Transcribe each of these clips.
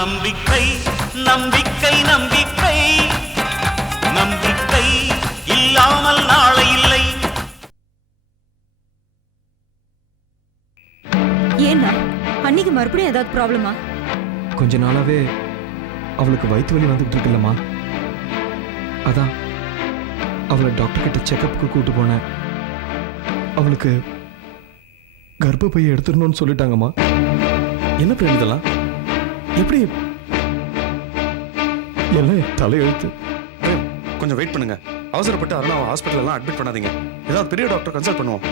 நம்பிக்கை நம்பிக்கை நம்பிக்கை நம்பிக்கை இல்லாமல் நாளை இல்லை. ஏன்னா அன்னைக்கு மறுபடியும் ஏதாவது ப்ராப்ளமா? கொஞ்ச நாளாவே அவளுக்கு வயிற்று வலி வந்துகிட்டு இருக்குல்லம்மா, அதான் அவளை டாக்டர் கிட்ட செக்கப்புக்கு கூட்டு போனேன். அவளுக்கு கர்ப்பப்பையை எடுத்துடணும்னு சொல்லிட்டாங்கம்மா. என்ன பிரேம் இதெல்லாம்? எப்படி? எல்லாம் தலையெழுத்து. பிரேம் கொஞ்சம் வெயிட் பண்ணுங்க. அவசரப்பட்டு அருணாவை ஹாஸ்பிட்டல்லாம் அட்மிட் பண்ணாதீங்க. ஏதாவது பெரிய டாக்டர் கன்சல்ட் பண்ணுவோம்.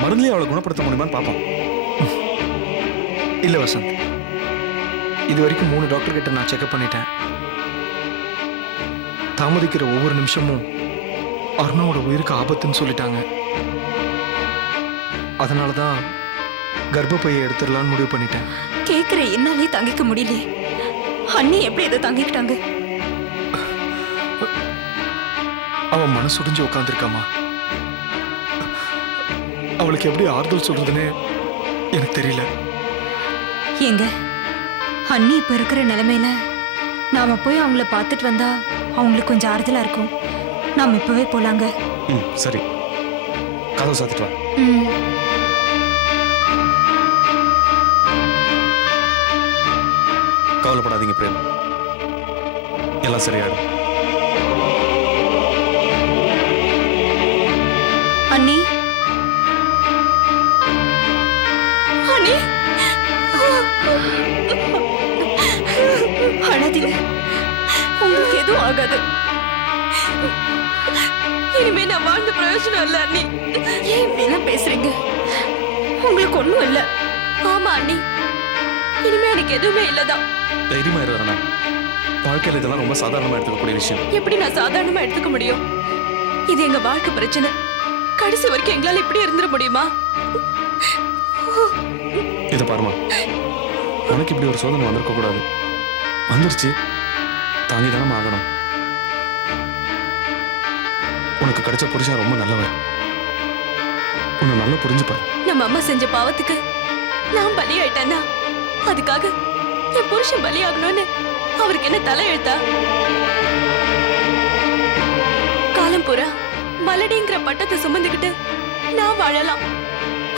மருந்துலேயே அவளை குணப்படுத்த முடியுமான்னு பார்ப்போம். இல்லை வசந்த், இது வரைக்கும் 3 டாக்டர் கிட்ட நான் செக்அப் பண்ணிட்டேன். தாமதிக்கிற ஒவ்வொரு நிமிஷமும் அருணாவோட உயிருக்கு ஆபத்துன்னு சொல்லிட்டாங்க. அதனால தான் கர்ப்பப்பையை எடுத்துடலான்னு முடிவு பண்ணிட்டேன். கேக்குற என்னாலே தாங்கிக்க முடியலையே. அண்ணி எப்படி இதை தாங்கிக்கிட்டாங்க? அவன் மனசுடிஞ்சு உட்காந்துருக்காமா. அவளுக்கு எப்படி ஆறுதல் சொல்றதுன்னு எனக்கு தெரியல. ஏங்க, அண்ணி இப்ப இருக்கிற நிலைமையில நாம போய் அவங்கள பார்த்துட்டு வந்தா அவங்களுக்கு கொஞ்சம் ஆறுதலா இருக்கும். நாம இப்பவே போலாங்க. சரி, கதவு சாத்திட்டு வா. கவலைப்படாதீங்க பிரேம், எல்லாம் சரியாயிடும். அண்ணி, அண்ணி, அழாதீங்க, உங்களுக்கு எதுவும் ஆகாது. இனிமே நான் வாழ்ந்த பிரயோஜனம் இல்ல அண்ணி. ஏன் இப்படிலாம் பேசுறீங்க? உங்களுக்கு ஒண்ணும் இல்ல. ஆமா அண்ணி, இனிமே எனக்கு எதுவுமே இல்லதான். தைரியமா இருறா. வாழ்க்கையில் இதெல்லாம் ரொம்ப சாதாரணமா எடுத்துக்கக்கூடிய விஷயம். எப்படி நான் சாதாரணமா எடுத்துக்க முடியும்? இது எங்க வாழ்க்கை பிரச்சனை. கடைசி வரைக்கும் எங்களால இப்படி இருந்துட முடியுமா? இதை பாருமா, உனக்கு இப்படி ஒரு சோதனை வந்திருக்க கூடாது. வந்துருச்சு, தாங்கி தானே ஆகணும். உனக்கு கிடைச்ச புருஷன் ரொம்ப நல்லவர். உன்னை நல்லா புரிஞ்சுப்பாரு. நம்ம அம்மா செஞ்ச பாவத்துக்கு நான் பலியாயிட்டேன்னா அதுக்காக என் புருஷன் பலியாகணும்னு அவருக்கு என்ன தலையெழுத்தா? காலம் பூரா மலடிங்கிற பட்டத்தை சுமந்துக்கிட்டு நான் வாழலாம்.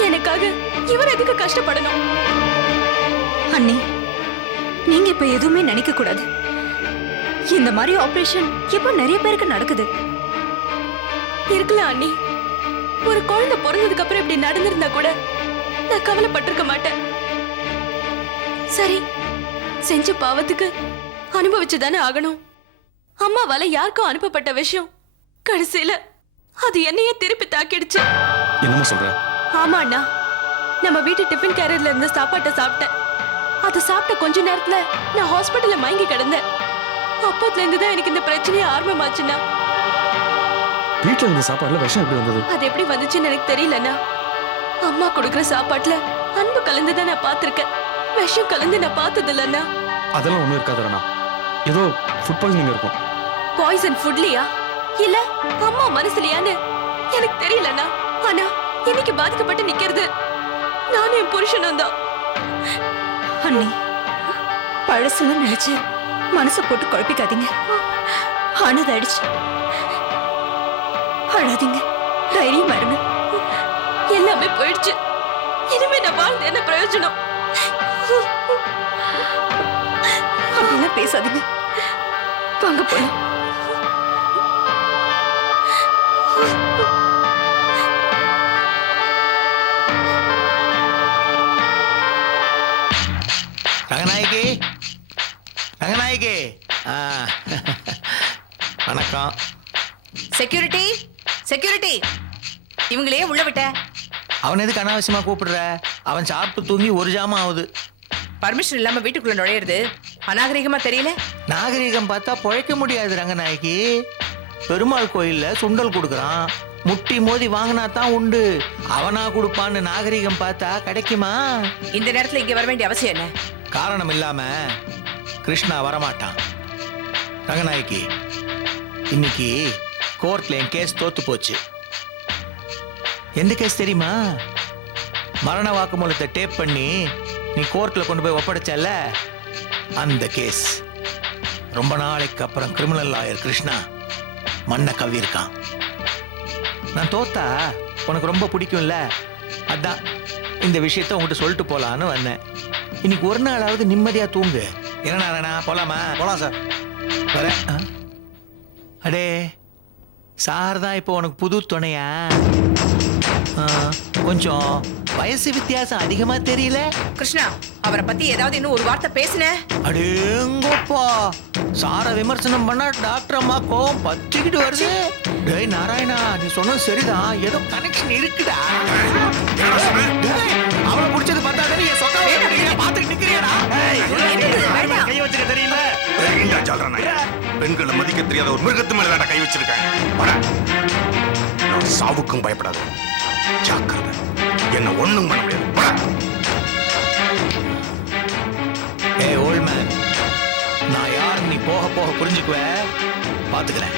எனக்காக இவர் எதுக்கு கஷ்டப்படணும்? அண்ணி, நீங்க இப்ப எதுவுமே நினைக்க கூடாது. இந்த மாதிரி ஆபரேஷன் இப்ப நிறைய பேருக்கு நடக்குது. இருக்கலாம் அண்ணி, ஒரு குழந்தை பிறந்ததுக்கு அப்புறம் இப்படி நடந்திருந்தா கூட நான் கவலைப்பட்டிருக்க மாட்டேன். சரி, செஞ்ச பாவத்துக்கு அனுபவிச்சுதானே ஆகணும். அம்மாவால யாருக்கும் அனுப்பப்பட்ட விஷயம் கடைசியில அது என்னையே திருப்பி தாக்கிடுச்சு. என்னமா சொல்ற? ஆமா அண்ணா, நம்ம வீட்டு டிஃபன் கேரியர்ல இருந்த சாப்பாட்டை சாப்பிட்டேன். அதை சாப்பிட்ட கொஞ்ச நேரத்துல நான் ஹாஸ்பிட்டல்ல மயங்கி கிடந்தேன். அப்பத்துல இருந்துதான் எனக்கு இந்த பிரச்சனையே ஆரம்பமாச்சுன்னா. வீட்டுல இருந்த சாப்பாடுல விஷம் எப்படி வந்தது? அது எப்படி வந்துச்சுன்னு எனக்கு தெரியலண்ணா. அம்மா கொடுக்குற சாப்பாட்டுல அன்பு கலந்துதான் நான் பார்த்திருக்கேன். விஷம் கலந்து நான் பார்த்தது இல்லைண்ணா. அதெல்லாம் ஒண்ணும் இருக்காதுண்ணா. ஏதோ ஃபுட் பாய்சனிங் இருக்கும். பாய்சன் ஃபுட்லியா இல்ல அம்மா மனசுலயான்னு எனக்கு தெரியலண்ணா. ஆனா இன்னைக்கு பாதிக்கப்பட்டு நிக்கிறது நானும் என் புருஷனும் தான். அண்ணி, பழசுல நினைச்சு மனசை போட்டு குழப்பிக்காதீங்க. ஆனது அடிச்சு அழாதீங்க, தைரியமா இருங்க. எல்லாமே போயிடுச்சு. இனிமே நான் வாழ்ந்து என்ன பிரயோஜனம்? அப்படிலாம் பேசாதீங்க. வாங்க போலாம். ரங்கநாயகி, ரங்கநாயகி, வணக்கம். செக்யூரிட்டி, செக்யூரிட்டி, இவங்களே உள்ள விட்ட. அவன் எதுக்கு அனாவசியமா கூப்பிடுற? அவன் சாப்பிட்டு தூங்கி ஒரு ஜாமம் ஆகுது. பர்மிஷன் இல்லாம வீட்டுக்குள்ள நுழையிறது அநாகரிகமா தெரியல? நாகரிகம் பார்த்தா பொழைக்க முடியாது ரங்கநாயகி. பெருமாள் கோயில்ல சுண்டல் கொடுக்குறான், முட்டி மோதி வாங்கினா தான் உண்டு. அவனா கொடுப்பான்னு நாகரிகம் பார்த்தா கிடைக்குமா? இந்த நேரத்துல இங்க வர வேண்டிய அவசியம் என்ன? காரணம் இல்லாம கிருஷ்ணா வரமாட்டான். ரங்கநாயகி, இன்னைக்கு கோர்ட்ல என் கேஸ் தோத்து போச்சு. எந்த கேஸ் தெரியுமா? மரண வாக்குமூலத்தை டேப் பண்ணி நீ கோர்ட்ல கொண்டு போய் ஒப்படைச்சல, அந்த கேஸ் ரொம்ப நாளைக்கு அப்புறம் கிரிமினல் லாயர் கிருஷ்ணா மண்ணை கவ்வியிருக்கான். நான் தோத்தா உனக்கு ரொம்ப பிடிக்கும்ல, அதான் இந்த விஷயத்த உங்ககிட்ட சொல்லிட்டு போலான்னு வந்தேன். இன்னைக்கு ஒரு நாளாவது நிம்மதியா தூங்கு. என்ன நாராயணா, போலாமா? போலாம் சார். வரேன். அடே சார் தான் இப்போ உனக்கு புது துணையா? கொஞ்சம் வயசு வித்தியாசம் அதிகமா தெரியல. கிருஷ்ணா, அவரை பத்தி ஏதாவது இன்னும் ஒரு வார்த்தை பேசுன? அடேங்கப்பா, சார விமர்சனம் பண்ணா டாக்டர் அம்மா கோவம் பத்திக்கிட்டு வருது. டேய் நாராயணா, நீ சொன்னது சரிதான், ஏதோ கனெக்ஷன் இருக்குடா. அவளை பிடிச்சது பார்த்தா நீ பாத்துக்கிட்டு நிக்கிறியாடா? கை வச்சுக்க தெரியல. பெண்களை மதிக்க தெரியாத ஒரு மிருகத்து மேல கை வச்சிருக்கேன். நான் சாவுக்கும் பயப்படாத. ஜாக்கிரதை, என்ன ஒண்ணும் பண்ண முடியாது. ஏய் ஓல்ட் மேன், நான் யார் நீ போக போக புரிஞ்சுக்குவ, பாத்துக்கிறேன்.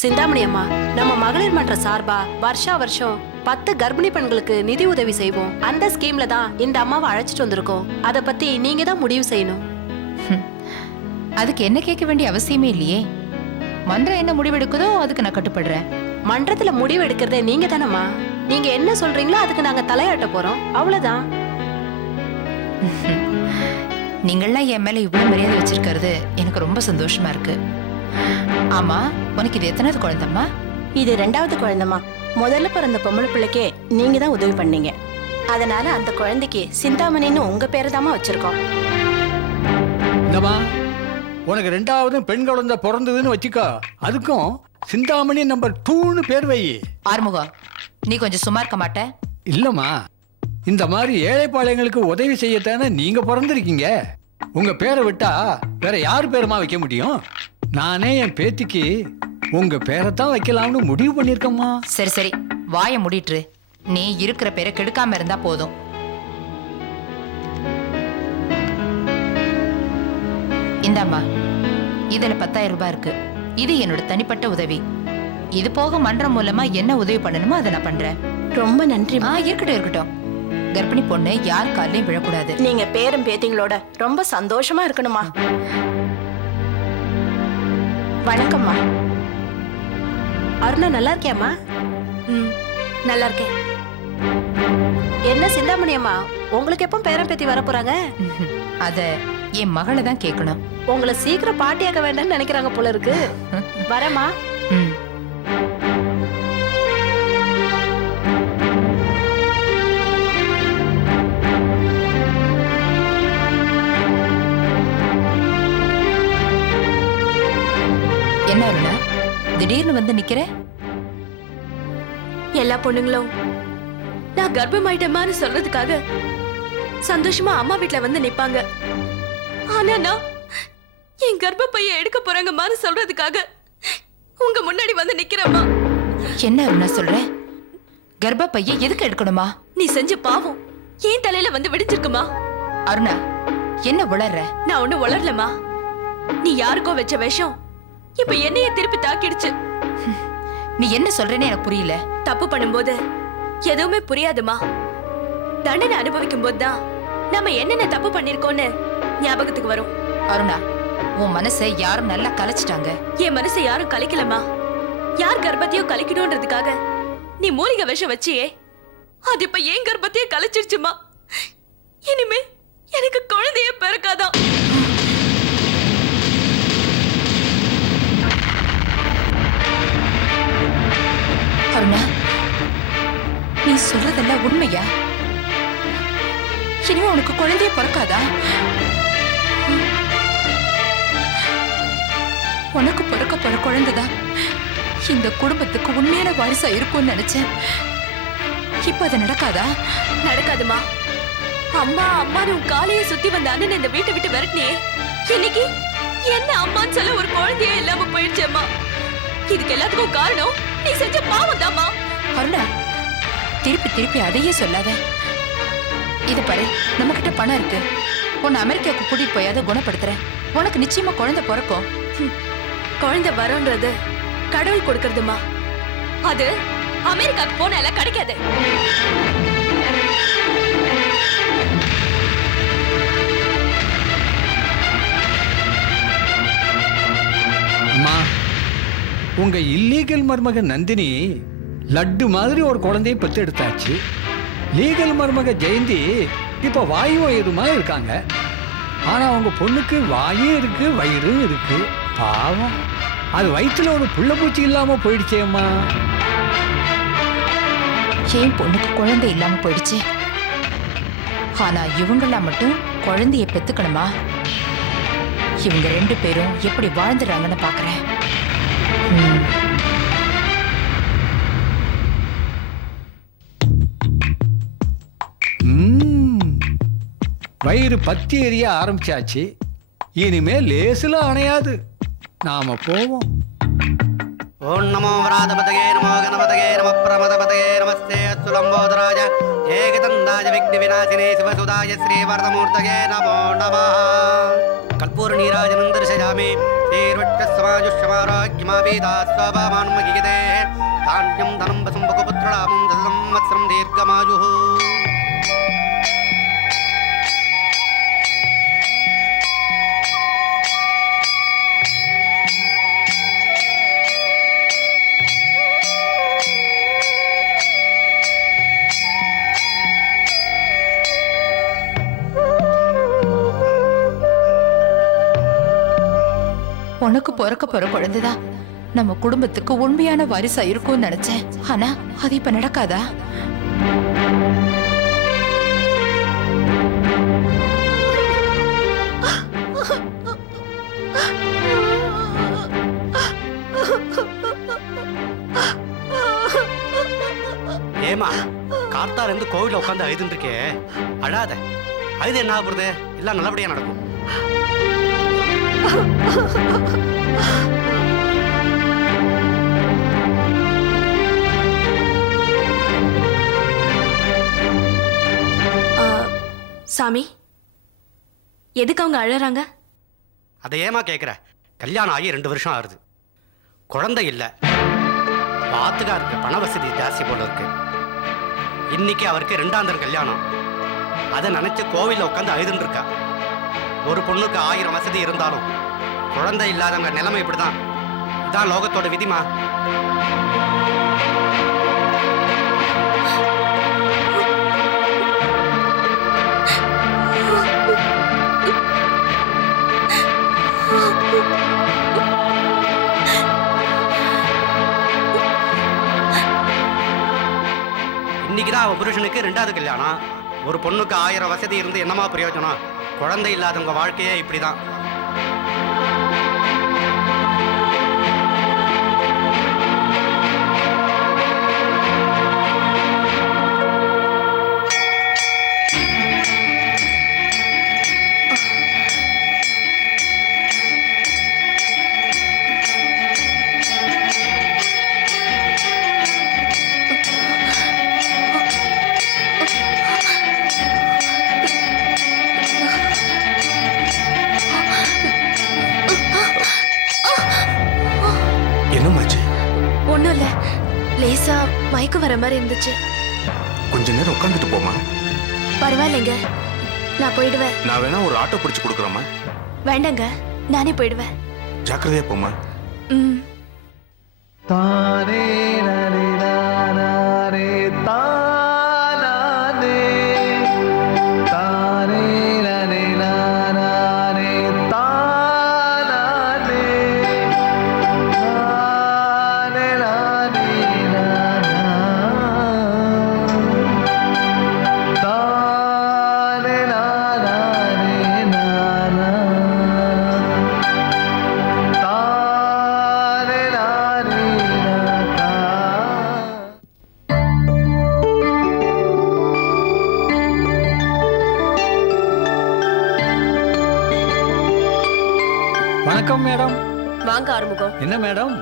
சிந்தாமணி அம்மா, நம்ம மகளிர் மன்ற சார்பா வருஷம் 10 கர்ப்பிணி பெண்களுக்கு நிதி உதவி செய்வோம். அந்த ஸ்கீம்ல தான் இந்த அம்மாவை அழைச்சிட்டு வந்திருக்கோம். அத பத்தி நீங்க தான் முடிவு செய்யணும். அதுக்கு என்ன கேட்க வேண்டிய அவசியமே இல்லையே. மன்றம் என்ன முடிவெடுக்குதோ அதுக்கு நான் கட்டுப்படுறேன். மன்றத்துல முடிவு எடுக்கிறதே நீங்க தானம்மா. நீங்க என்ன சொல்றீங்களோ அதுக்கு நாங்க தலையாட்ட போறோம், அவ்வளவுதான். நீங்கள்லாம் என் மேல இவ்வளவு மரியாதை வச்சிருக்கிறது எனக்கு ரொம்ப சந்தோஷமா இருக்கு. ஆமா, உனக்கு இது எத்தனாவது குழந்தைம்மா? இது 2வது குழந்தைமா. முதல்ல பிறந்த பொம்பளை பிள்ளைக்கே நீங்க தான் உதவி பண்ணீங்க. அதனால அந்த குழந்தைக்கு சிந்தாமணின்னு உங்க பேரை தாமா வச்சிருக்கோம். இந்தமா, உனக்கு 2வது பெண் குழந்தை பிறந்ததுன்னு வச்சுக்கோ, அதுக்கும் சிந்தாமணி நம்பர் 2ன்னு பேர் வை. ஆறுமுகம், நீ கொஞ்சம் சும்மா இருக்க மாட்ட? இல்லம்மா, இந்த மாதிரி ஏழைப்பாளையங்களுக்கு உதவி செய்யத்தானே நீங்க பிறந்திருக்கீங்க. உங்க பேரை விட்டா வேற யாரு பேருமா வைக்க முடியும்? நானே என் பேத்திக்கு உங்க பேரைத்தான் வைக்கலாம்னு முடிவு பண்ணிருக்கம்மா. சரி சரி, வாயை மூடிட்டு நீ இருக்கிற பேரை கெடுக்காம இருந்தா போதும். இந்தாம்மா, இதுல 10,000 ரூபாய் இருக்கு. இது என்னோட தனிப்பட்ட உதவி. இது போக மன்றம் மூலமா என்ன உதவி பண்ணணுமோ அதை நான் பண்றேன். ரொம்ப நன்றி. இருக்கட்டும் இருக்கட்டும். கர்ப்பிணி பொண்ணு யார் காலையும் விழக்கூடாது. நீங்க பேரும் பேத்திங்களோட ரொம்ப சந்தோஷமா இருக்கணுமா. வணக்கம்மா. அருணா, நல்லா இருக்கியாம்மா? நல்லா இருக்கேன். என்ன சிந்தாமணி அம்மா, உங்களுக்கு எப்போ பேரன் பேத்தி வர போறாங்க? அத என் மகளை தான் கேட்கணும். உங்களை சீக்கிரம் பாட்டியாக்க வேண்டாம்னு நினைக்கிறாங்க போல இருக்கு. வரமா. என்ன அருணா, திடீர்னு வந்து நிக்கிற? எல்லா பொண்ணுங்களும் நான் கர்ப்பமாயிட்டேமான்னு சொல்றதுக்காக சந்தோஷமா அம்மா வீட்டுல வந்து நிப்பாங்க. ஆனா நான் என் கர்ப்பப்பைய எடுக்க போறாங்கம்மான்னு சொல்றதுக்காக உங்க முன்னாடி வந்து நிக்கிறேம்மா. என்ன அருணா சொல்ற? கர்ப்பப்பைய எதுக்கு எடுக்கணுமா? நீ செஞ்ச பாவம் ஏன் தலையில வந்து விடிஞ்சிருக்குமா? அருணா, என்ன உளர்ற? நான் ஒண்ணு உளரலமா. நீ யாருக்கோ வச்ச விஷம் இப்ப என்னைய திருப்பி தாக்கிடுச்சு. நீ என்ன சொல்றேன்னு எனக்கு புரியல. தப்பு பண்ணும்போது எதுவுமே புரியாதுமா. தண்டனை அனுபவிக்கும் போதுதான் நம்ம என்னென்ன தப்பு பண்ணிருக்கோம்னு ஞாபகத்துக்கு வரும். அருணா, உன் மனசை யாரும் நல்லா கலைச்சிட்டாங்க. என் மனசை யாரும் கலைக்கலமா. யார் கர்ப்பத்தையும் கலைக்கணும்ன்றதுக்காக நீ மூலிகை விஷம் வச்சியே, அது இப்ப ஏன் கர்ப்பத்தையே கலைச்சிருச்சுமா. இனிமே எனக்கு குழந்தைய பிறக்காதான். அருணா, நீ சொல்றதெல்லாம் உண்மையா? இனிமே உனக்கு குழந்தைய பிறக்காதா? உனக்கு பிறக்க போற குழந்தைதான் இந்த குடும்பத்துக்கு உண்மையான வாரிசா இருக்கும்னு நினைச்சேன். இப்ப அது நடக்காதா? நடக்காதுமா. அம்மா அம்மான்னு உன் காலையை சுத்தி வந்த அண்ணன் இந்த வீட்டை விட்டு விரட்டினியே, இன்னைக்கு என்ன அம்மான்னு சொல்ல ஒரு குழந்தையே இல்லாம போயிடுச்சேம்மா. இதுக்கு எல்லாத்துக்கும் காரணம் நீ செஞ்ச பாவம் தாமா. அருணா, திருப்பி திருப்பி அதையே சொல்லாத. இது பாரு, நம்ம கிட்ட பணம் இருக்கு. உன்னை அமெரிக்காவுக்கு கூட்டிட்டு போய் அதை குணப்படுத்துறேன். உனக்கு நிச்சயமா குழந்தை பிறக்கும். குழந்தை வரோன்றது கடவுள் கொடுக்கறதுமா. அது அமெரிக்காக்கு போனால கிடைக்காது. அம்மா, உங்க இல்லீகல் மருமக நந்தினி லட்டு மாதிரி ஒரு குழந்தைய பெத்து எடுத்தாச்சு. லீகல் மருமக ஜெயந்தி இப்ப வாயு வயிறுமா இருக்காங்க. ஆனா அவங்க பொண்ணுக்கு வாயும் இருக்கு வயிறும் இருக்கு. பாவம், அது வயிற்றுல ஒரு புள்ள பூச்சி இல்லாம போயிடுச்சேம்மா. என் பொண்ணுக்கு குழந்தை இல்லாம போயிடுச்சு. ஆனா இவங்கெல்லாம் மட்டும் குழந்தைய பெத்துக்கணுமா? இவங்க 2 பேரும் எப்படி வாழ்ந்துடுறாங்கன்னு பாக்குறேன். வயிறு பத்தி எரிய ஆரம்பிச்சாச்சு. இனிமே லேசுல அணையாது. நாம போவோம். ஓம் நமோ வராதபதயே நமோ கணபதயே நம பிரமதபதயே நமஸ்தே அச்சுலம்போதராஜ ஏகதந்தாய விக்னி விநாசினே சிவசுதாய ஸ்ரீவரதமூர்த்தயே நமோ நமः. கற்பூர நீராஜனம் தரிசயாமி ஸ்ரீர்வட்சஸ்மாஜுஷமாரோக்கியமாபீதாஸ்வபாமான்மகிதே தான்யம் தனம் வசும்பகுபுத்ரடாமம் தசம்வத்சரம் தீர்க்கமாயுः. உனக்கு பிறக்க போற குழந்தைதான் நம்ம குடும்பத்துக்கு உண்மையான வாரிசா இருக்கும்னு நினைச்சேன். ஆனா அது இப்ப நடக்காதா? ஏமா கார்த்தால இருந்து கோவில உட்காந்து அழுதுன்னு இருக்கே, அழாத. அழுது என்ன ஆகுறது? எல்லாம் நல்லபடியா நடக்கும். சாமி, எதுக்கு அவங்க அழறாங்க? அதை ஏமா கேட்குற? கல்யாணம் ஆகி 2 வருஷம் ஆகுது, குழந்தை இல்லை. பாத்துக்காருக்கு பண வசதி ஜாஸ்தி போல இருக்கு. இன்னைக்கு அவருக்கு 2ஆம் தரம் கல்யாணம். அதை நினைச்சு கோவிலில் உட்காந்து அழுதுன்னு இருக்கா. ஒரு பொண்ணுக்கு 1000 வசதி இருந்தாலும் குழந்தை இல்லாதவங்க நிலைமை இப்படிதான். இதான் லோகத்தோட விதிமா. இன்னைக்குதான் அவன் புருஷனுக்கு 2வது கல்யாணம். ஒரு பொண்ணுக்கு 1000 வசதி இருந்து என்னமா பிரயோஜனம்? குழந்தை இல்லாதவங்க வாழ்க்கையே இப்படிதான். ஒண்ணும் இல்ல, லேசா மயக்கம் வர மாதிரி இருந்துச்சு. கொஞ்ச நேரம் உட்காந்துட்டு போமா. பரவாயில்லைங்க, நான் போயிடுவேன். நான் வேணா ஒரு ஆட்டோ பிடிச்சு கொடுக்குறேம்மா. வேண்டாங்க, நானே போயிடுவேன். ஜாக்கிரதையா போமா. ம். தானே நரே நானே தானே தானே நரே நானே தானே நானே நானே தானே நானே நானா தானே நானே நானா. வணக்கம் மேடம். வாங்க ஆறுமுகம். என்ன மேடம்,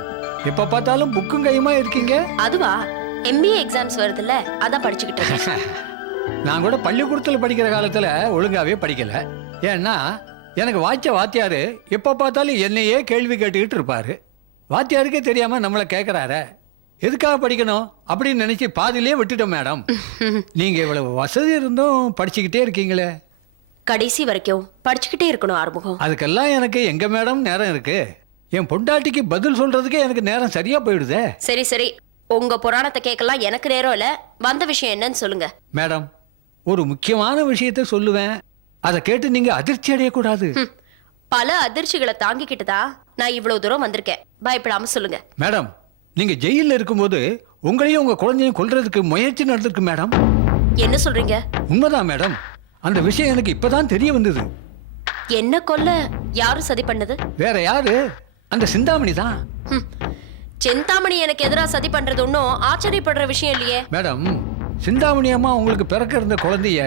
எப்ப பார்த்தாலும் புக்கும் கையுமா இருக்கீங்க? அதுவா, MBA எக்ஸாம்ஸ் வருதுல்ல, அதான் படிச்சுக்கிட்டு இருக்கேன். நான் கூட பள்ளிக்கூடத்துல படிக்கிற காலத்துல ஒழுங்காவே படிக்கல. ஏன்னா எனக்கு வாத்தியாரு எப்போ பார்த்தாலும் என்னையே கேள்வி கேட்டுக்கிட்டு இருப்பாரு. வாத்தியாருக்கே தெரியாம நம்மளை கேட்குறாரு. எதுக்காக படிக்கணும் அப்படின்னு நினைச்சு பாதியிலே விட்டுட்டோம் மேடம். நீங்க இவ்வளவு வசதி இருந்தும் படிச்சுக்கிட்டே இருக்கீங்களே. கடைசி வரைக்கும் படிச்சுக்கிட்டே இருக்கணும் ஆறுமுகம். அதுக்கெல்லாம் எனக்கு எங்க மேடம் நேரம் இருக்கு? என் பொண்டாட்டிக்கு பதில் சொல்றதுக்கே எனக்கு நேரம் சரியா போயிடுதே. சரி சரி, உங்க புராணத்தை கேட்கலாம் எனக்கு நேரம் இல்ல. வந்த விஷயம் என்னன்னு சொல்லுங்க. மேடம், ஒரு முக்கியமான விஷயத்த சொல்லுவேன். அதை கேட்டு நீங்க அதிர்ச்சி அடையக்கூடாது. பல அதிர்ச்சிகளை தாங்கிக்கிட்டு தான் நான் இவ்வளவு தூரம் வந்திருக்கேன். பயப்படாம சொல்லுங்க. மேடம், நீங்க ஜெயில இருக்கும்போது உங்களையும் உங்க குழந்தையும் கொல்றதுக்கு முயற்சி நடந்திருக்கு மேடம். என்ன சொல்றீங்க? உண்மைதான் மேடம். அந்த விஷயம் எனக்கு இப்பதான் தெரிய வந்தது. என்ன கொல்ல யாரு சதி பண்ணது? வேற யாரு? அந்த சிந்தாமணி தான். செந்தாமணி எனக்கு எதிராக சதி பண்றது ஒன்றும் ஆச்சரியப்படுற விஷயம் இல்லையே. மேடம், சிந்தாமணி அம்மா உங்களுக்கு பிறக்க இருந்த குழந்தைய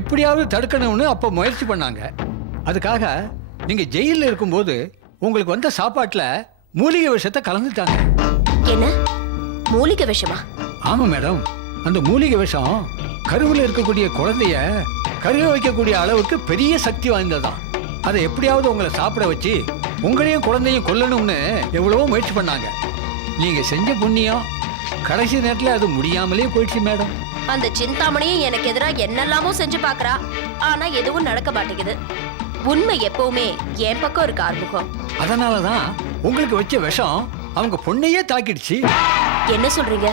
எப்படியாவது தடுக்கணும்னு அப்ப முயற்சி பண்ணாங்க. அதுக்காக நீங்க ஜெயில இருக்கும்போது உங்களுக்கு வந்த சாப்பாட்டுல மூலிகை விஷத்தை கலந்துட்டாங்க. என்ன மூலிகை விஷமா? ஆமா மேடம். அந்த மூலிகை விஷம் கருவில் இருக்கக்கூடிய குழந்தைய கருக வைக்கக்கூடிய அளவுக்கு பெரிய சக்தி வாய்ந்ததான். அதை எப்படியாவது உங்களை சாப்பிட வச்சு உங்களையும் குழந்தையும் கொல்லணும்னு எவ்வளவோ முயற்சி பண்ணாங்க. நீங்க செஞ்ச புண்ணியம் கடைசி நேரத்தில் அது முடியாமலே போயிடுச்சு மேடம். அந்த சிந்தாமணியும் எனக்கு எதிராக என்னெல்லாமோ செஞ்சு பாக்குறா. ஆனா எதுவும் நடக்க மாட்டேங்குது. உண்மை எப்பவுமே என் பக்கம் இருக்கு ஆறுமுகம். அதனாலதான் உங்களுக்கு வச்ச விஷம் அவங்க பொண்ணையே தாக்கிடுச்சு. என்ன சொல்றீங்க?